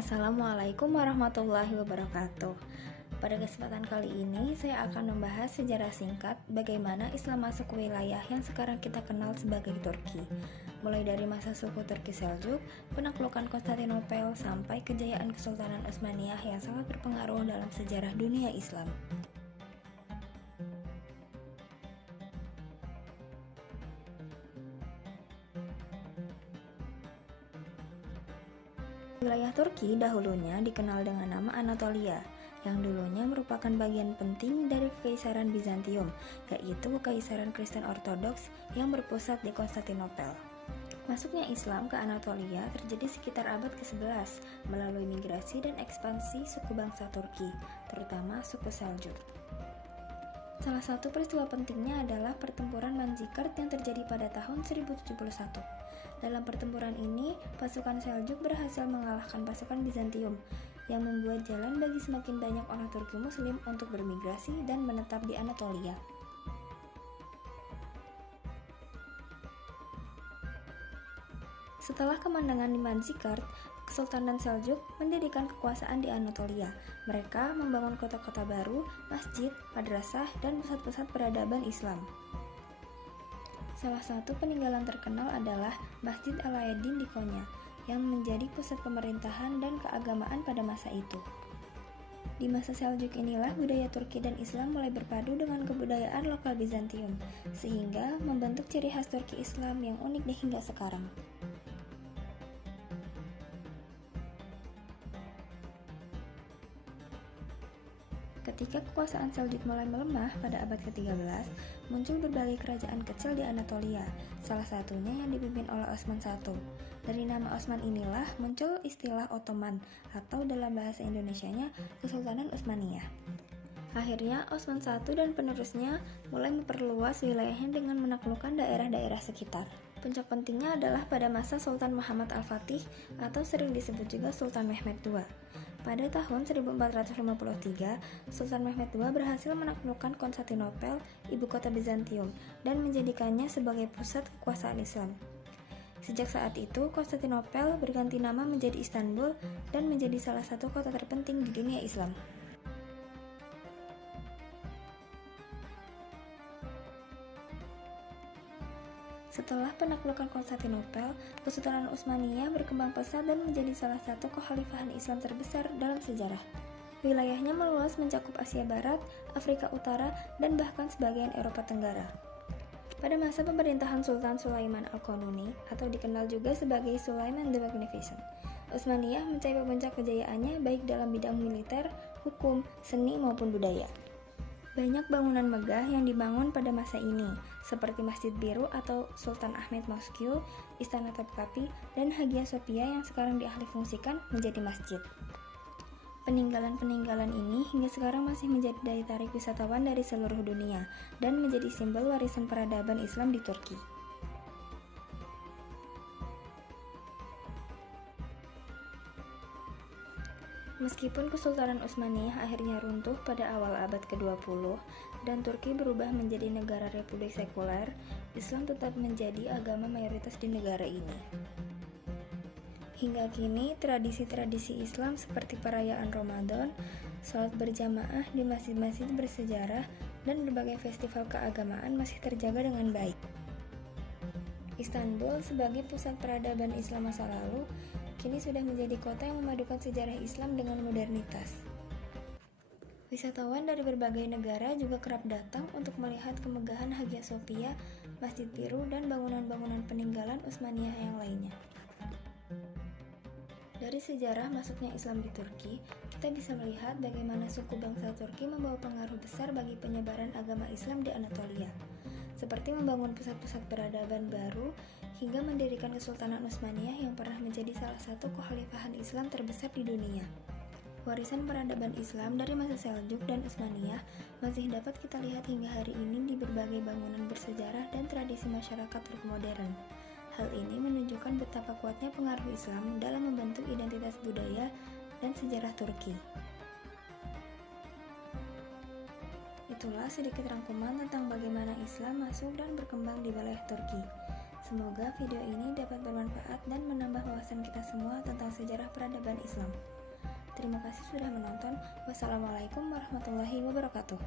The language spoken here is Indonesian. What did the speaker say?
Assalamualaikum warahmatullahi wabarakatuh. Pada kesempatan kali ini, saya akan membahas sejarah singkat bagaimana Islam masuk ke wilayah yang sekarang kita kenal sebagai Turki. Mulai dari masa suku Turki Seljuk, penaklukan Konstantinopel, sampai kejayaan Kesultanan Utsmaniyah yang sangat berpengaruh dalam sejarah dunia Islam. Wilayah Turki dahulunya dikenal dengan nama Anatolia, yang dulunya merupakan bagian penting dari Kekaisaran Bizantium, yaitu Kekaisaran Kristen Ortodoks yang berpusat di Konstantinopel. Masuknya Islam ke Anatolia terjadi sekitar abad ke-11 melalui migrasi dan ekspansi suku bangsa Turki, terutama suku Seljuk. Salah satu peristiwa pentingnya adalah pertempuran Manzikert yang terjadi pada tahun 1071. Dalam pertempuran ini, pasukan Seljuk berhasil mengalahkan pasukan Bizantium, yang membuat jalan bagi semakin banyak orang Turki Muslim untuk bermigrasi dan menetap di Anatolia. Setelah kemenangan di Manzikert, Kesultanan Seljuk mendirikan kekuasaan di Anatolia. Mereka membangun kota-kota baru, masjid, madrasah, dan pusat-pusat peradaban Islam. Salah satu peninggalan terkenal adalah Masjid Al-Aidin di Konya, yang menjadi pusat pemerintahan dan keagamaan pada masa itu. Di masa Seljuk inilah budaya Turki dan Islam mulai berpadu dengan kebudayaan lokal Bizantium, sehingga membentuk ciri khas Turki Islam yang unik hingga sekarang. Ketika kekuasaan Seljuk mulai melemah pada abad ke-13, muncul berbagai kerajaan kecil di Anatolia, salah satunya yang dipimpin oleh Osman I. Dari nama Osman inilah muncul istilah Ottoman, atau dalam bahasa Indonesianya Kesultanan Utsmaniyah. Akhirnya Osman I dan penerusnya mulai memperluas wilayahnya dengan menaklukkan daerah-daerah sekitar. Puncak pentingnya adalah pada masa Sultan Muhammad Al-Fatih atau sering disebut juga Sultan Mehmed II. Pada tahun 1453, Sultan Mehmed II berhasil menaklukkan Konstantinopel, ibu kota Bizantium, dan menjadikannya sebagai pusat kekuasaan Islam. Sejak saat itu, Konstantinopel berganti nama menjadi Istanbul dan menjadi salah satu kota terpenting di dunia Islam. Setelah penaklukan Konstantinopel, Kesultanan Utsmaniyah berkembang pesat dan menjadi salah satu kekhalifahan Islam terbesar dalam sejarah. Wilayahnya meluas mencakup Asia Barat, Afrika Utara, dan bahkan sebagian Eropa Tenggara. Pada masa pemerintahan Sultan Sulaiman Al-Qanuni, atau dikenal juga sebagai Sulaiman the Magnificent, Utsmaniyah mencapai puncak kejayaannya baik dalam bidang militer, hukum, seni maupun budaya. Banyak bangunan megah yang dibangun pada masa ini, seperti Masjid Biru atau Sultan Ahmed Mosque, Istana Topkapi, dan Hagia Sophia yang sekarang dialihfungsikan menjadi masjid. Peninggalan-peninggalan ini hingga sekarang masih menjadi daya tarik wisatawan dari seluruh dunia dan menjadi simbol warisan peradaban Islam di Turki. Meskipun Kesultanan Utsmaniyah akhirnya runtuh pada awal abad ke-20 dan Turki berubah menjadi negara republik sekuler, Islam tetap menjadi agama mayoritas di negara ini. Hingga kini, tradisi-tradisi Islam seperti perayaan Ramadan, sholat berjamaah di masjid-masjid bersejarah, dan berbagai festival keagamaan masih terjaga dengan baik. Istanbul sebagai pusat peradaban Islam masa lalu kini sudah menjadi kota yang memadukan sejarah Islam dengan modernitas. Wisatawan dari berbagai negara juga kerap datang untuk melihat kemegahan Hagia Sophia, Masjid Biru, dan bangunan-bangunan peninggalan Utsmaniyah yang lainnya. Dari sejarah masuknya Islam di Turki, kita bisa melihat bagaimana suku bangsa Turki membawa pengaruh besar bagi penyebaran agama Islam di Anatolia, seperti membangun pusat-pusat peradaban baru hingga mendirikan Kesultanan Utsmaniyah yang pernah menjadi salah satu kekhalifahan Islam terbesar di dunia. Warisan peradaban Islam dari masa Seljuk dan Utsmaniyah masih dapat kita lihat hingga hari ini di berbagai bangunan bersejarah dan tradisi masyarakat Turki modern. Hal ini menunjukkan betapa kuatnya pengaruh Islam dalam membentuk identitas budaya dan sejarah Turki. Itulah sedikit rangkuman tentang bagaimana Islam masuk dan berkembang di wilayah Turki. Semoga video ini dapat bermanfaat dan menambah wawasan wawasan kita semua tentang sejarah peradaban Islam. Terima kasih sudah menonton. Wassalamualaikum warahmatullahi wabarakatuh.